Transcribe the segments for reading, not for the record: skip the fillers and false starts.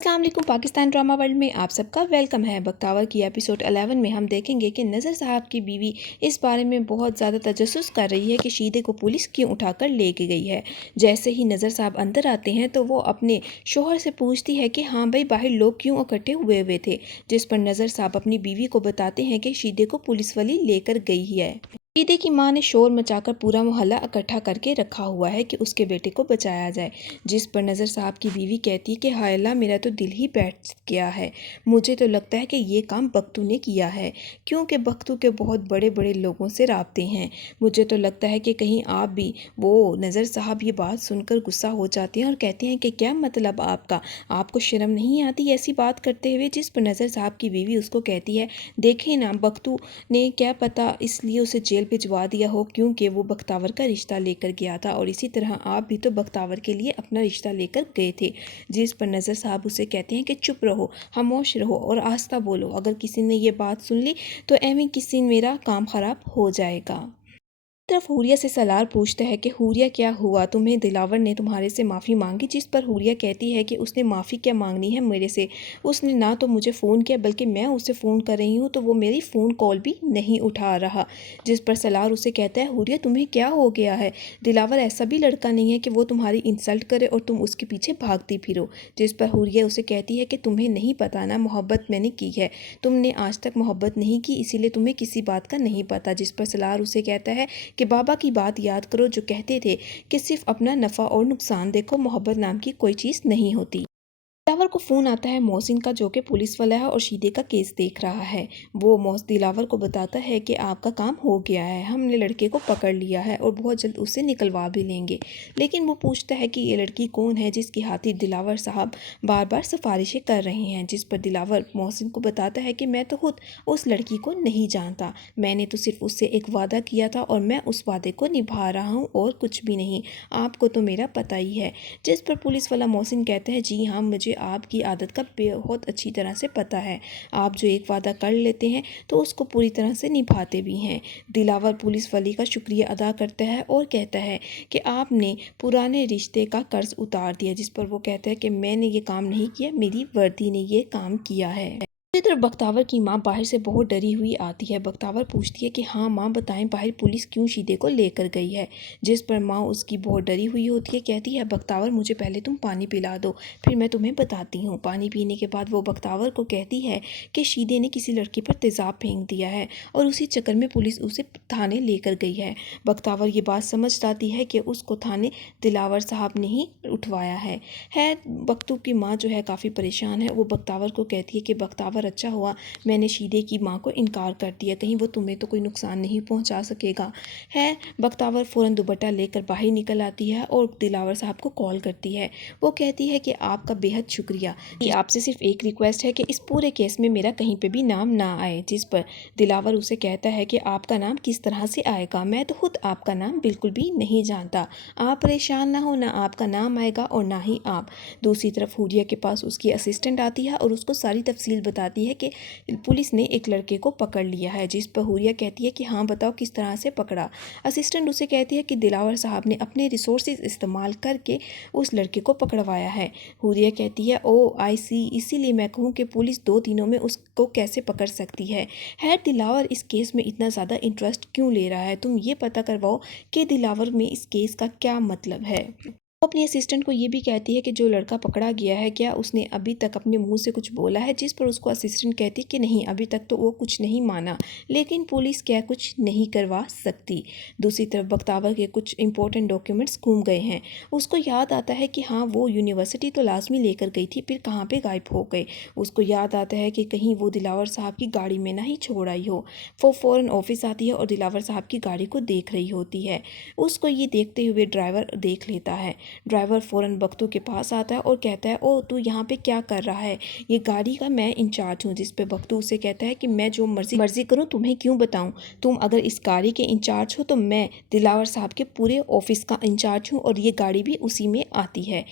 अस्सलाम वालेकुम। Pakistan drama world में आप सबका वेलकम है। बख्तावर की एपिसोड 11 में हम देखेंगे कि नज़र साहब की बीवी इस बारे में बहुत ज़्यादा तजस्सुस कर रही है कि शीदे को पुलिस क्यों उठाकर लेके गई है। जैसे ही नज़र साहब अंदर आते हैं तो वो अपने शोहर से पूछती है कि हाँ भाई, बाहर लोग क्यों इकट्ठे हुए थे, जिस पर नज़र साहब अपनी बीवी को बताते हैं कि शीदे को पुलिस वाली लेकर गई है। शीदे की मां ने शोर मचाकर पूरा मोहल्ला इकट्ठा करके रखा हुआ है कि उसके बेटे को बचाया जाए, जिस पर नज़र साहब की बीवी कहती है कि हाय अल्लाह, मेरा तो दिल ही बैठ गया है। मुझे तो लगता है कि ये काम बख्तू ने किया है, क्योंकि बख्तू के बहुत बड़े बड़े लोगों से राब्ते हैं। मुझे तो लगता है कि कहीं आप भी। वो नज़र साहब ये बात सुनकर गुस्सा हो जाते हैं और कहते हैं कि क्या मतलब आपका, आपको शर्म नहीं आती ऐसी बात करते हुए। जिस पर नज़र साहब की बीवी उसको कहती है, देखें ना, बख्तू ने क्या पता इसलिए उसे जेल भिजवा दिया हो क्योंकि वो बख्तावर का रिश्ता लेकर गया था, और इसी तरह आप भी तो बख्तावर के लिए अपना रिश्ता लेकर गए थे। जिस पर नज़र साहब उसे कहते हैं कि चुप रहो, खामोश रहो और आस्ता बोलो, अगर किसी ने ये बात सुन ली तो एवं किसी मेरा काम ख़राब हो जाएगा। तरफ हुरिया से सलार पूछता है कि हुरिया क्या हुआ, तुम्हें दिलावर ने तुम्हारे से माफ़ी मांगी। जिस पर हुरिया कहती है कि उसने माफ़ी क्या मांगनी है मेरे से, उसने ना तो मुझे फ़ोन किया बल्कि मैं उसे फ़ोन कर रही हूँ तो वो मेरी फ़ोन कॉल भी नहीं उठा रहा। जिस पर सलार उसे कहता है, हुरिया तुम्हें क्या हो गया है, दिलावर ऐसा भी लड़का नहीं है कि वो तुम्हारी इंसल्ट करे और तुम उसके पीछे भागती फिरो। जिस पर हुरिया उसे कहती है कि तुम्हें नहीं पता ना, मोहब्बत मैंने की है, तुमने आज तक मोहब्बत नहीं की, इसीलिए तुम्हें किसी बात का नहीं पता। जिस पर सलार उसे कहता है कि बाबा की बात याद करो जो कहते थे कि सिर्फ अपना नफ़ा और नुकसान देखो, मोहब्बत नाम की कोई चीज़ नहीं होती। दिलावर को फ़ोन आता है मोहसिन का, जो कि पुलिस वाला है और शीदे का केस देख रहा है। वो दिलावर को बताता है कि आपका काम हो गया है, हमने लड़के को पकड़ लिया है और बहुत जल्द उसे निकलवा भी लेंगे। लेकिन वो पूछता है कि ये लड़की कौन है जिसकी खातिर दिलावर साहब बार बार सिफारिशें कर रहे हैं। जिस पर दिलावर मोहसिन को बताता है कि मैं तो खुद उस लड़की को नहीं जानता, मैंने तो सिर्फ उससे एक वादा किया था और मैं उस वादे को निभा रहा हूँ और कुछ भी नहीं, आपको तो मेरा पता ही है। जिस पर पुलिस वाला मोहसिन कहता है, जी हाँ, मुझे आपकी आदत का बहुत अच्छी तरह से पता है, आप जो एक वादा कर लेते हैं तो उसको पूरी तरह से निभाते भी हैं। दिलावर पुलिस वाली का शुक्रिया अदा करता है और कहता है कि आपने पुराने रिश्ते का कर्ज उतार दिया। जिस पर वो कहता है कि मैंने ये काम नहीं किया, मेरी वर्दी ने ये काम किया है। दूसरी तरफ बख्तावर की माँ बाहर से बहुत डरी हुई आती है। बख्तावर पूछती है कि हाँ माँ बताएं, बाहर पुलिस क्यों शीदे को लेकर गई है। जिस पर माँ उसकी बहुत डरी हुई होती है, कहती है बख्तावर मुझे पहले तुम पानी पिला दो, फिर मैं तुम्हें बताती हूँ। पानी पीने के बाद वो बख्तावर को कहती है कि शीदे ने किसी लड़की पर तेज़ाब फेंक दिया है और उसी चक्कर में पुलिस उसे थाने लेकर गई है। बख्तावर ये बात समझ जाती है कि उसको थाने दिलावर साहब ने ही उठवाया है। बख्तू की माँ जो है काफ़ी परेशान है। वो बख्तावर को कहती है कि बख्तावर अच्छा हुआ मैंने शीदे की माँ को इनकार कर दिया, कहीं वो तुम्हें तो कोई नुकसान नहीं पहुँचा सकेगा। बख्तावर फ़ौरन दुपट्टा लेकर बाहर निकल आती है और दिलावर साहब को कॉल करती है। वो कहती है कि आपका बेहद शुक्रिया, कि आपसे सिर्फ एक रिक्वेस्ट है कि इस पूरे केस में मेरा कहीं पे भी नाम ना आए। जिस पर दिलावर उसे कहता है कि आपका नाम किस तरह से आएगा, मैं तो खुद आपका नाम बिल्कुल भी नहीं जानता, आप परेशान ना हो, ना आपका नाम आएगा और ना ही आप। दूसरी तरफ हुरिया के पास उसकी असिस्टेंट आती है और उसको सारी तफसील बताती है कि पुलिस ने एक लड़के को पकड़ लिया है। जिस पर हुरिया कहती है कि हाँ बताओ किस तरह से पकड़ा। असिस्टेंट उसे कहती है कि दिलावर साहब ने अपने रिसोर्सेज इस्तेमाल करके उस लड़के को पकड़वाया है। हुरिया कहती है, ओ आई सी, इसीलिए मैं कहूँ कि पुलिस 2 दिनों में उसको कैसे पकड़ सकती है। दिलावर इस केस में इतना ज़्यादा इंटरेस्ट क्यों ले रहा है, तुम ये पता करवाओ कि दिलावर में इस केस का क्या मतलब है। वो अपनी असिस्टेंट को ये भी कहती है कि जो लड़का पकड़ा गया है क्या उसने अभी तक अपने मुंह से कुछ बोला है। जिस पर उसको असिस्टेंट कहती है कि नहीं, अभी तक तो वो कुछ नहीं माना, लेकिन पुलिस क्या कुछ नहीं करवा सकती। दूसरी तरफ बख्तावर के कुछ इंपॉर्टेंट डॉक्यूमेंट्स गुम गए हैं। उसको याद आता है कि हाँ वो यूनिवर्सिटी तो लाजमी लेकर गई थी, फिर कहाँ पे गायब हो गए। उसको याद आता है कि कहीं वो दिलावर साहब की गाड़ी में ना ही छोड़ आई हो। वो फ़ौरन ऑफिस आती है और दिलावर साहब की गाड़ी को देख रही होती है। उसको ये देखते हुए ड्राइवर देख लेता है। ड्राइवर फ़ौरन बख्तू के पास आता है और कहता है, ओ तू यहाँ पे क्या कर रहा है, ये गाड़ी का मैं इंचार्ज हूँ। जिस पे बख्तू उसे कहता है कि मैं जो मर्जी करूँ, तुम्हें क्यों बताऊँ, तुम अगर इस गाड़ी के इंचार्ज हो तो मैं दिलावर साहब के पूरे ऑफिस का इंचार्ज हूँ और ये गाड़ी भी उसी में आती है।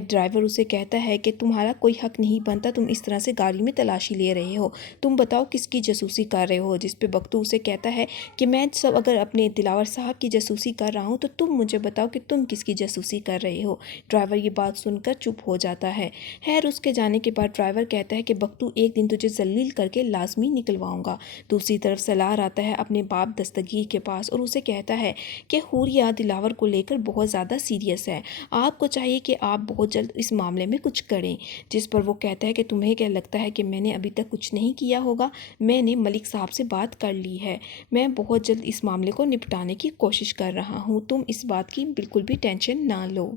ड्राइवर उसे कहता है कि तुम्हारा कोई हक नहीं बनता, तुम इस तरह से गाड़ी में तलाशी ले रहे हो, तुम बताओ किसकी जासूसी कर रहे हो। जिस पे बख्तू उसे कहता है कि मैं सब अगर अपने दिलावर साहब की जासूसी कर रहा हूँ तो तुम मुझे बताओ कि तुम किसकी जासूसी कर कर रहे हो। ड्राइवर ये बात सुनकर चुप हो जाता है। खैर उसके जाने के बाद ड्राइवर कहता है कि बख्तू एक दिन तुझे जलील करके लाजमी निकलवाऊंगा। दूसरी तरफ सलार आता है अपने बाप दस्तगीर के पास और उसे कहता है कि हुरिया दिलावर को लेकर बहुत ज़्यादा सीरियस है, आपको चाहिए कि आप बहुत जल्द इस मामले में कुछ करें। जिस पर वो कहता है कि तुम्हें क्या लगता है कि मैंने अभी तक कुछ नहीं किया होगा? मैंने मलिक साहब से बात कर ली है, मैं बहुत जल्द इस मामले को निपटाने की कोशिश कर रहा हूँ, तुम इस बात की बिल्कुल भी टेंशन ना लो।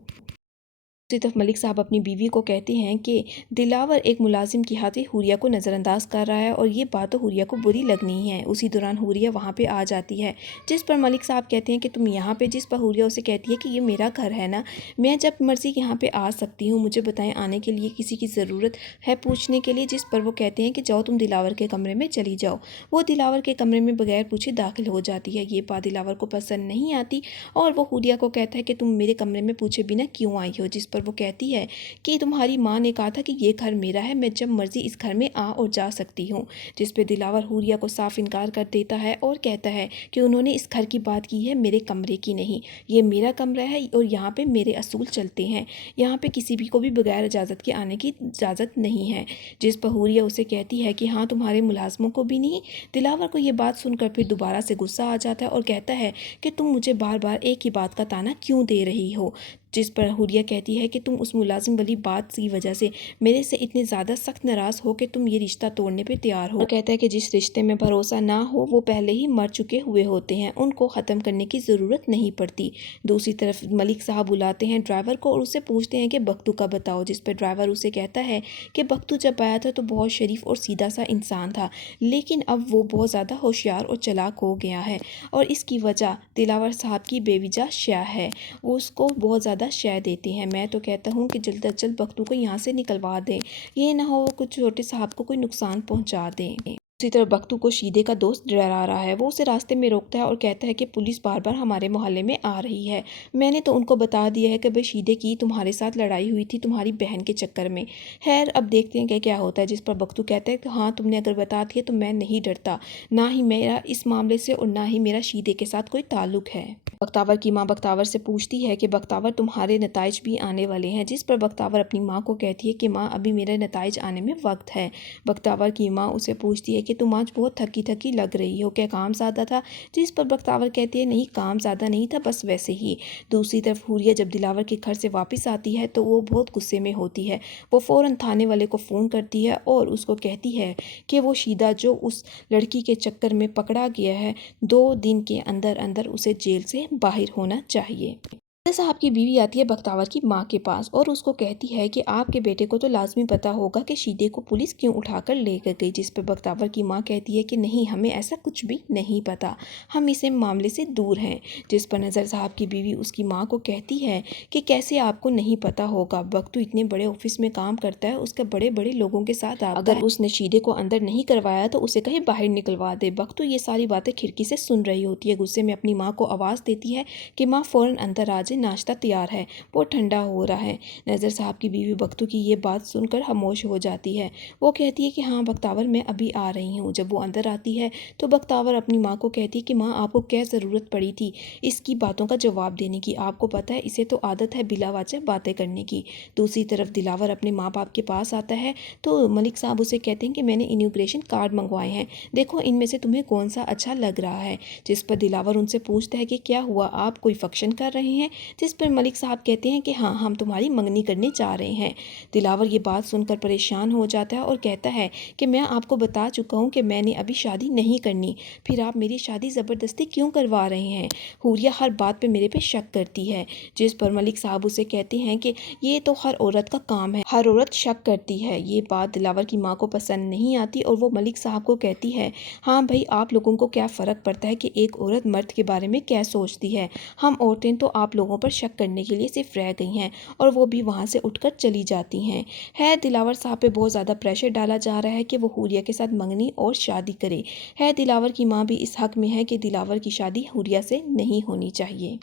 दूसरी तरफ मलिक साहब अपनी बीवी को कहते हैं कि दिलावर एक मुलाजिम की हाथे हुरिया को नज़रअंदाज कर रहा है और ये बात तो हुरिया को बुरी लगनी है। उसी दौरान हुरिया वहाँ पे आ जाती है, जिस पर मलिक साहब कहते हैं कि तुम यहाँ पे, जिस पर हुरिया उसे कहती है कि ये मेरा घर है ना, मैं जब मर्ज़ी यहाँ पे आ सकती हूँ, मुझे बताएं आने के लिए किसी की ज़रूरत है पूछने के लिए। जिस पर वो कहते हैं कि जाओ तुम दिलावर के कमरे में चली जाओ। वो दिलावर के कमरे में बगैर पूछे दाखिल हो जाती है। ये बात दिलावर को पसंद नहीं आती और वो हुरिया को कहता है कि तुम मेरे कमरे में पूछे बिना क्यों आई हो। जिस पर वो कहती है कि तुम्हारी माँ ने कहा था कि ये घर मेरा है, मैं जब मर्जी इस घर में आ और जा सकती हूँ। जिस पे दिलावर हुरिया को साफ इनकार कर देता है और कहता है कि उन्होंने इस घर की बात की है, मेरे कमरे की नहीं। ये मेरा कमरा है और यहाँ पे मेरे असूल चलते हैं, यहाँ पे किसी भी को भी बगैर इजाज़त के आने की इजाज़त नहीं है। जिस पर हुरिया उसे कहती है कि हाँ तुम्हारे मुलाजमों को भी नहीं। दिलावर को ये बात सुनकर फिर दोबारा से गुस्सा आ जाता है और कहता है कि तुम मुझे बार बार एक ही बात का ताना क्यों दे रही हो। जिस पर हुरिया कहती है कि तुम उस मुलाजिम वाली बात की वजह से मेरे से इतने ज़्यादा सख्त नाराज़ हो कि तुम ये रिश्ता तोड़ने पे तैयार हो। और कहता है कि जिस रिश्ते में भरोसा ना हो वो पहले ही मर चुके हुए होते हैं, उनको ख़त्म करने की ज़रूरत नहीं पड़ती। दूसरी तरफ मलिक साहब बुलाते हैं ड्राइवर को और उससे पूछते हैं कि बख्तू का बताओ। जिस पर ड्राइवर उसे कहता है कि बख्तू जब आया था तो बहुत शरीफ और सीधा सा इंसान था, लेकिन अब वो बहुत ज़्यादा होशियार और चालाक हो गया है और इसकी वजह दिलावर साहब की बेवजह शय है, वो उसको बहुत ज़्यादा शय देते हैं। मैं तो कहता हूँ कि जल्द अज जल्द बख्तू को यहाँ से निकलवा दें, ये ना हो वो कुछ छोटे साहब को कोई नुकसान पहुँचा दें। उसी तरह बख्तू को शीदे का दोस्त डरा रहा है। वो उसे रास्ते में रोकता है और कहता है कि पुलिस बार बार हमारे मोहल्ले में आ रही है, मैंने तो उनको बता दिया है कि भाई शीदे की तुम्हारे साथ लड़ाई हुई थी तुम्हारी बहन के चक्कर में। खैर अब देखते हैं कि क्या होता है। जिस पर बख्तू कहता है कि हाँ तुमने अगर बता दिया तो मैं नहीं डरता, ना ही मेरा इस मामले से और ना ही मेरा शीदे के साथ कोई ताल्लुक है। बख्तावर की माँ बख्तावर से पूछती है कि बख्तावर तुम्हारे नताइज भी आने वाले हैं। जिस पर बख्तावर अपनी माँ को कहती है कि माँ अभी मेरे नताइज आने में वक्त है। बख्तावर की माँ उसे पूछती है कि तुम आज बहुत थकी थकी लग रही हो, क्या काम ज़्यादा था? जिस पर बख्तावर कहती है नहीं काम ज़्यादा नहीं था, बस वैसे ही। दूसरी तरफ हुरिया जब दिलावर के घर से वापस आती है तो वो बहुत गुस्से में होती है। वो फ़ौरन थाने वाले को फ़ोन करती है और उसको कहती है कि वो शीदा जो उस लड़की के चक्कर में पकड़ा गया है 2 दिन के अंदर अंदर उसे जेल से बाहर होना चाहिए। साहब की बीवी आती है बख्तावर की माँ के पास और उसको कहती है कि आपके बेटे को तो लाजमी पता होगा कि शीदे को पुलिस क्यों उठाकर लेकर गई। जिस पर बख्तावर की माँ कहती है कि नहीं हमें ऐसा कुछ भी नहीं पता, हम इसे मामले से दूर हैं। जिस पर नज़र साहब की बीवी उसकी माँ को कहती है कि कैसे आपको नहीं पता होगा, बख्तू इतने बड़े ऑफिस में काम करता है, उसका बड़े बड़े लोगों के साथ अगर उसने शीदे को अंदर नहीं करवाया तो उसे कहीं बाहर निकलवा दे। बख्तू ये सारी बातें खिड़की से सुन रही होती है, गुस्से में अपनी माँ को आवाज़ देती है कि माँ फ़ौरन अंदर आ जाए, नाश्ता तैयार है, वो ठंडा हो रहा है। नज़र साहब की बीवी बख्तू की ये बात सुनकर खामोश हो जाती है। वो कहती है कि हाँ बख्तावर मैं अभी आ रही हूँ। जब वो अंदर आती है तो बख्तावर अपनी माँ को कहती है कि माँ आपको क्या ज़रूरत पड़ी थी इसकी बातों का जवाब देने की, आपको पता है इसे तो आदत है बिला वजह बातें करने की। दूसरी तरफ दिलावर अपने माँ बाप के पास आता है तो मलिक साहब उसे कहते हैं कि मैंने इन्यूग्रेशन कार्ड मंगवाए हैं, देखो इनमें से तुम्हें कौन सा अच्छा लग रहा है। जिस पर दिलावर उनसे पूछता है कि क्या हुआ, आप कोई फंक्शन कर रहे हैं? जिस पर मलिक साहब कहते हैं कि हाँ हम तुम्हारी मंगनी करने जा रहे हैं। दिलावर ये बात सुनकर परेशान हो जाता है और कहता है कि मैं आपको बता चुका हूँ कि मैंने अभी शादी नहीं करनी, फिर आप मेरी शादी ज़बरदस्ती क्यों करवा रहे हैं? हुरिया हर बात पे मेरे पे शक करती है। जिस पर मलिक साहब उसे कहते हैं कि ये तो हर औरत का काम है, हर औरत शक करती है। ये बात दिलावर की माँ को पसंद नहीं आती और वो मलिक साहब को कहती है हाँ भाई आप लोगों को क्या फ़र्क पड़ता है कि एक औरत मर्द के बारे में क्या सोचती है, हम औरतें तो आप लोगों पर शक करने के लिए सिर्फ रह गई हैं और वो भी वहाँ से उठकर चली जाती हैं। है दिलावर साहब पे बहुत ज़्यादा प्रेशर डाला जा रहा है कि वो हुरिया के साथ मंगनी और शादी करे। है दिलावर की माँ भी इस हक में है कि दिलावर की शादी हुरिया से नहीं होनी चाहिए।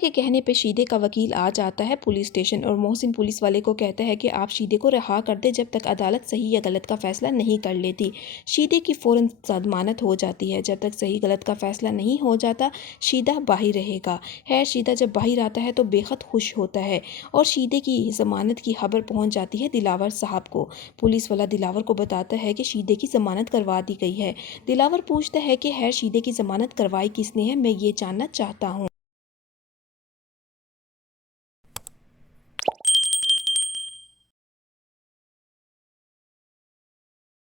کے کہنے پہ شیدے کا وکیل آ جاتا ہے پولیس اسٹیشن اور محسن پولیس والے کو کہتا ہے کہ آپ شیدے کو رہا کر دیں جب تک عدالت صحیح یا غلط کا فیصلہ نہیں کر لیتی۔ شیدے کی فوراً ضمانت ہو جاتی ہے۔ جب تک صحیح غلط کا فیصلہ نہیں ہو جاتا شیدہ باہر رہے گا۔ خیر شیدہ جب باہر آتا ہے تو بے حد خوش ہوتا ہے اور شیدے کی ضمانت کی خبر پہنچ جاتی ہے دلاور صاحب کو۔ پولیس والا دلاور کو بتاتا ہے کہ شیدے کی ضمانت کروا دی گئی ہے۔ دلاور پوچھتا ہے کہ خیر شیدے کی ضمانت کروائی کس نے ہے، میں یہ جاننا چاہتا ہوں۔